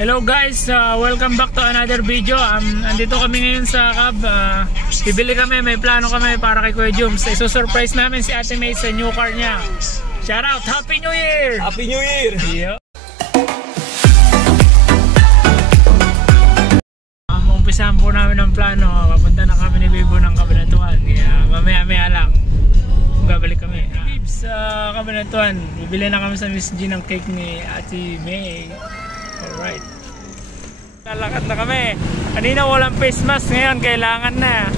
Hello guys, welcome back to another video. Andito kami ngayon sa Cab. Bibili kami, may plano kami para kay Kuya Jums. Isusurprise namin si Ate May sa new car niya. Shout out, Happy New Year! Happy New Year! Yeah. Umpisahan po namin ang plano. Papunta na kami ni Bibo ng Cabanatuan. Kaya mamaya-maya lang babalik kami. Bibs, Cabanatuan. Bibili na kami sa Miss G ng cake ni Ate May. Alright. Lalakad na kami. Kanina walang face mask, ngayon kailangan na.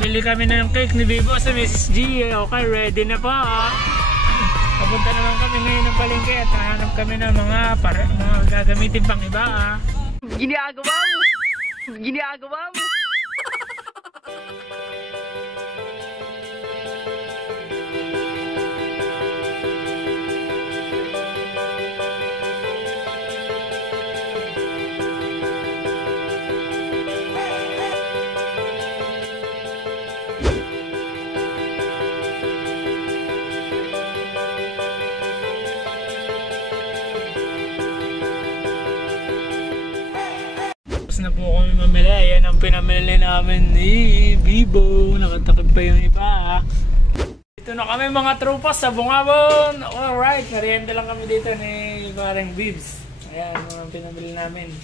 Bili kami na ng cake ni Bibo sa Mrs. G. Okay, ready na pa. Papunta naman kami ngayon ng palengke at nahanap kami ng mga gagamitin pang iba. Ginagawa mo! Ginagawa mo! Na po kami mamili. Yan ang pinamili namin ni Bibo. Nakatakip pa yung iba. Dito na kami mga tropas sa Bungabon. Alright, merienda lang kami dito ni Bareng Bibs. Ayan, ang pinamili namin.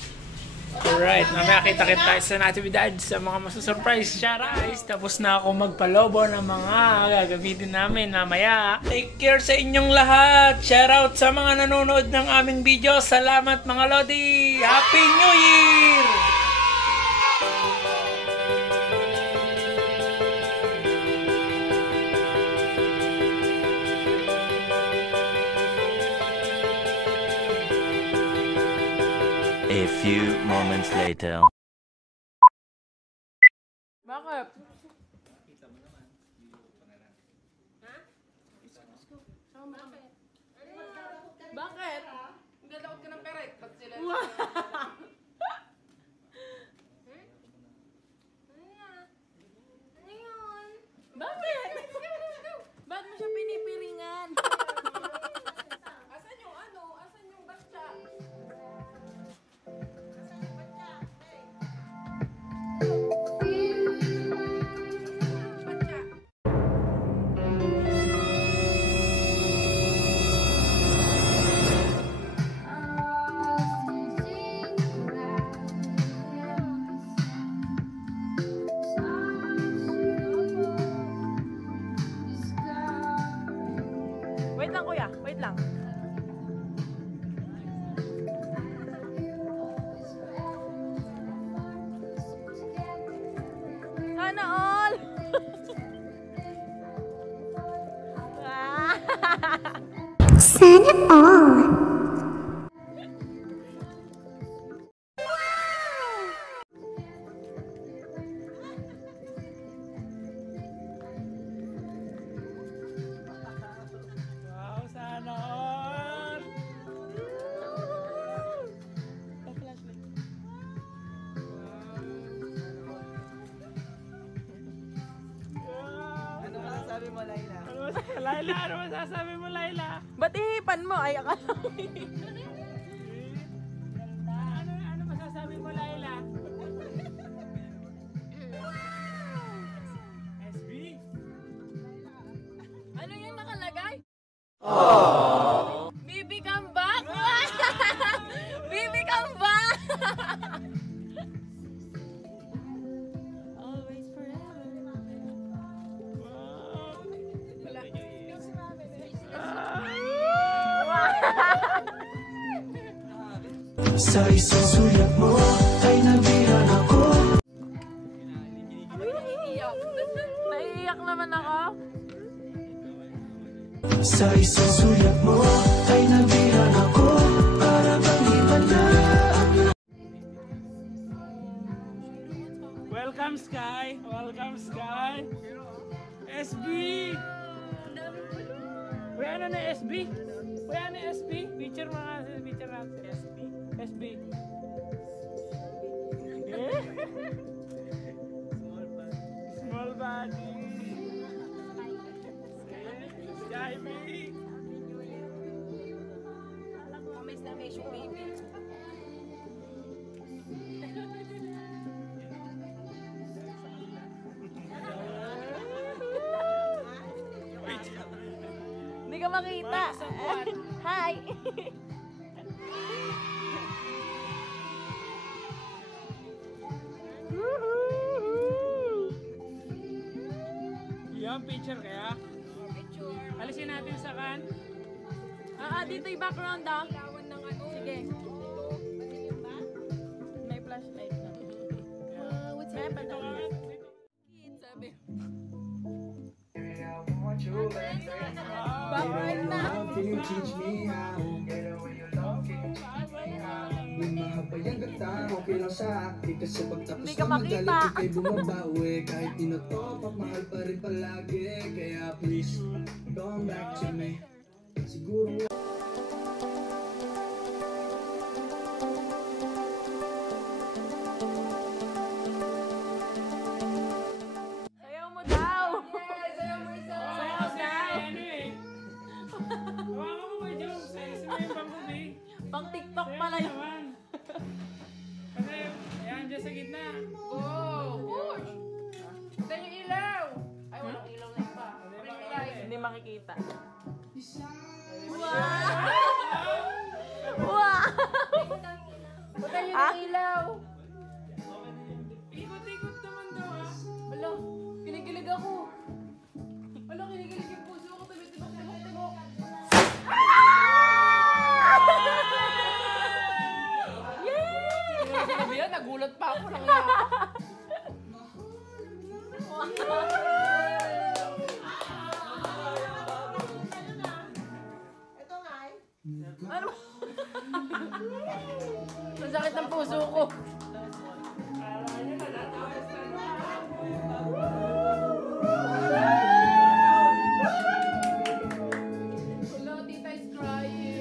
Alright, mamaya kita-kita tayo sa natividad sa mga masusurprise. Guys, tapos na ako magpalobo ng mga gagamitin namin mamaya. Take care sa inyong lahat. Shoutout sa mga nanonood ng aming video. Salamat mga Lodi. Happy New Year! A few moments later. Bakit? Bakit? Naglalakot ka ng peret. Ba't sila? Bakit? Ba't mo siya pinipiringan? Asan yung ano? Asan yung batya? Wait lang kuya, wait lang. Sana all! Sana all! Wow, sana all! Ano masasabi mo, Laila? Laila, ano masasabi mo, Laila? Ba't ihipan mo? Ay, akala ko. Ano masasabi mo, Laila? SB? Ano yung nakalagay? Bibi, come back! Bibi, come back! Always forever. Sa isang sulat mo ay nabihan ako. Ay, naiiyak. Naiiyak naman ako. Sa isang sulat mo ay nabihan ako. Para bang iba na ang Welcome Sky! Welcome Sky! SB! Uy, ano na SB? Uy, ano SB? Picture mga picture natin. SB. SB. Small body. Hindi ka makita. Hi! Yung picture kaya? Picture. Alisin natin sa kan. Dito yung background daw. Sige. May flashlight na. What's happening? Sabi. Background na. Can you teach me how? Get away your love, can you teach me how? May mahabay ang gata, okay lang sa akin. Kasi pagtapos Hindi ka na magalit, makita. ika'y bumabawi. Kahit tinotopak, mahal pa rin palagi. Kaya please, come back to me. Siguro Sayaw mo daw. Sayaw mo isa. Sayaw daw. Ano eh? Hawakan mo ba, Joe? Sa mo yung bangkubi. Pang TikTok pala yun. Naman. Kasi, yan, dyan sa gitna. Go! Push! Saan yung ilaw? Ay, walang ilaw na iba. Walang light. Hindi makikita. Wow! Saan yung ilaw? Ikot-ikot naman daw, ah. Wala, kinikilig ako. Wala, kinikilig yung puso ko. Tibok. Sabi yan, nagulat pa ako lang yan. Ano? Ang sakit ng puso ko. Wala, tita is crying.